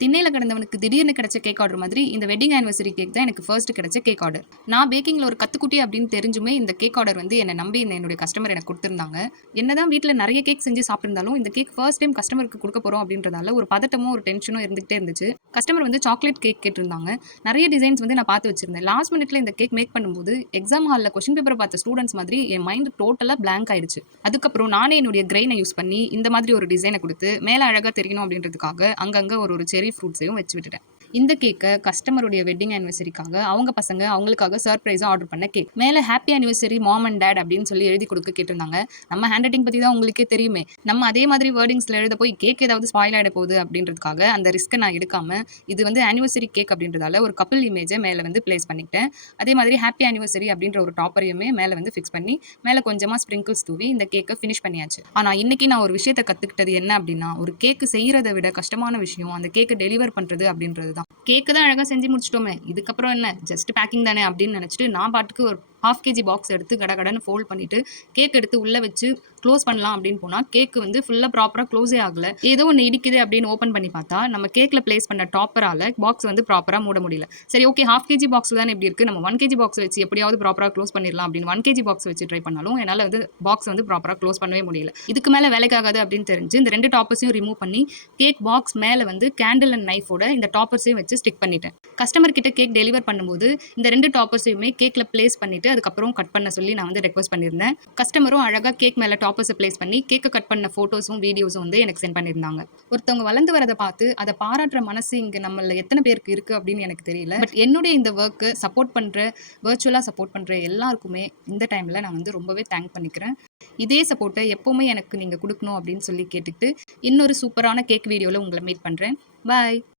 திண்ணையில கிடந்தவனுக்கு திடீர்னு கிடைச்ச கேக் ஆர்டர் மாதிரி இந்த வெட்டிங் ஆனிவர்சரி கேக் தான் எனக்கு ஃபர்ஸ்ட் கிடைச்ச கேக் ஆர்டர். நான் பேக்கிங்ல ஒரு கத்துக்குட்டி அப்படின்னு தெரிஞ்சுமே இந்த கேக் ஆர்டர் வந்து என்னை நம்பி என்னுடைய கஸ்டமர் எனக்கு கொடுத்துருந்தாங்க. என்னதான் வீட்டில் நிறைய கேக் செஞ்சு சாப்பிட்டிருந்தாலும் இந்த கேக் ஃபர்ஸ்ட் டைம் கஸ்டமருக்கு கொடுக்க போறோம் அப்படின்றதால ஒரு பதட்டமும் ஒரு டென்ஷனும் இருந்துகிட்டே இருந்துச்சு. கஸ்டமர் வந்து சாக்லேட் கேக் கேட்டிருந்தாங்க. நிறைய டிசைன்ஸ் வந்து நான் பார்த்து வச்சிருந்தேன். லாஸ்ட் மினிட்ல இந்த கேக் மேக் பண்ணும்போது எக்ஸாம் ஹாலில் கொஸ்டின் பேப்பரை பார்த்த ஸ்டூடெண்ட்ஸ் மாதிரி என் மைண்ட் டோட்டலாக பிளாங்க் ஆயிடுச்சு. அதுக்கப்புறம் நானே என்னுடைய கிரெயினை யூஸ் பண்ணி இந்த மாதிரி ஒரு டிசைனை கொடுத்து மேலே அழகாக தெரியணும் அப்படின்றதுக்காக அங்கங்கே ஒரு செரி ஃப்ரூட்ஸையும் வச்சு விட்டுட்டேன். இந்த கேக்கை கஸ்டமருடைய வெட்டிங் ஆனிவர்சரிக்காக அவங்க பசங்க அவங்களுக்காக சர்ப்ரைஸா ஆர்டர் பண்ண கேக். மேல happy anniversary mom and dad அப்படின்னு சொல்லி எழுதி கொடுக்க கேட்டிருந்தாங்க. நம்ம ஹேண்ட் ரைட்டிங் பத்தி தான் உங்களுக்கே தெரியுமே. நம்ம அதே மாதிரி வேர்டிங்ஸ்ல எழுத போய் கேக் ஏதாவது ஸ்பாயில் ஆயிட போகுது அப்படின்றதுக்காக அந்த ரிஸ்க்கை நான் எடுக்காம இது வந்து ஆனிவர்சரி கேக் அப்படின்றதால ஒரு கப்பிள் இமேஜை மேல வந்து பிளேஸ் பண்ணிக்கிட்டேன். அதே மாதிரி ஹாப்பி ஆனிவர்சரி அப்படின்ற ஒரு டாப்பரையுமே மேல வந்து ஃபிக்ஸ் பண்ணி மேல கொஞ்சமா ஸ்ப்ரிங்கிள்ஸ் தூவி இந்த கேக்கை ஃபினிஷ் பண்ணியாச்சு. ஆனா இன்னைக்கு நான் ஒரு விஷயத்தை கத்துக்கிட்டது என்ன அப்படின்னா, ஒரு கேக்கு செய்யறதை விட கஷ்டமான விஷயம் அந்த கேக்கை டெலிவர் பண்றது அப்படின்றது தான். கேக்கு தான் அழகா செஞ்சு முடிச்சிட்டோமே, இதுக்கப்புறம் என்ன ஜஸ்ட் பேக்கிங் தானே அப்படின்னு நினைச்சிட்டு நான் பாட்டுக்கு ஒரு 1/2 kg பாக்ஸ் எடுத்து கடகடன்னு ஃபோல்ட் பண்ணிட்டு கேக் எடுத்து உள்ள வச்சு க்ளோஸ் பண்ணலாம் அப்படின்னு போனா கேக்கு வந்து ஃபுல்லா ப்ராப்பரா க்ளோஸே ஆகல. ஏதோ ஒன்று இடிக்குது அப்படின்னு ஓப்பன் பண்ணி பார்த்தா நம்ம கேக்ல பிளேஸ் பண்ண டாப்பரால பாக்ஸ் வந்து ப்ராப்பரா மூட முடியல. சரி ஓகே 1/2 kg பாக்ஸ் தானே இப்படி இருக்கு, நம்ம 1 kg பாக்ஸ் வச்சு எப்படியாவது ப்ராப்பரா க்ளோஸ் பண்ணிடலாம் அப்படின்னு 1 kg பாக்ஸ் வச்சு ட்ரை பண்ணாலும் என்னால் வந்து பாக்ஸ் வந்து ப்ராப்பரா க்ளோஸ் பண்ணவே முடியல. இதுக்கு மேல வேலைக்காகாது அப்படின்னு தெரிஞ்சு இந்த 2 டாப்பர்ஸையும் ரிமூவ் பண்ணி கேக் பாக்ஸ் மேல வந்து கேண்டில் அண்ட் நைஃபோட இந்த டாப்பர்ஸையும் வச்சு ஸ்டிக் பண்ணிட்டேன். கஸ்டமர் கிட்ட கேக் டெலிவர் பண்ணும்போது இந்த 2 டாப்பர்ஸையுமே கேக்ல பிளேஸ் பண்ணிட்டு அதுக்கப்புறம் கட் பண்ண சொல்லி நான் வந்து ரெக்வஸ்ட் பண்ணியிருந்தேன். கஸ்டமரும் அழகா கேக் மேல டாப்பர்ஸை பிளேஸ் பண்ணி கேக்கை கட் பண்ண போட்டோஸும் வீடியோஸும் வந்து எனக்கு சென்ட் பண்ணியிருந்தாங்க. ஒருத்தவங்க வளர்ந்து வரதை பார்த்து அதை பாராட்டுற மனசு இங்க நம்மள எத்தனை பேருக்கு இருக்கு அப்படின்னு எனக்கு தெரியல. பட் என்னுடைய இந்த ஒர்க்கு சப்போர்ட் பண்ற வர்ச்சுவலா சப்போர்ட் பண்ற எல்லாருக்குமே இந்த டைம்ல நான் வந்து ரொம்பவே தேங்க் பண்ணிக்கிறேன். இதே சப்போர்ட்டை எப்பவுமே எனக்கு நீங்க கொடுக்கணும் அப்படின்னு சொல்லி கேட்டுக்கிட்டு இன்னொரு சூப்பரான கேக் வீடியோல உங்களை மீட் பண்றேன். பாய்.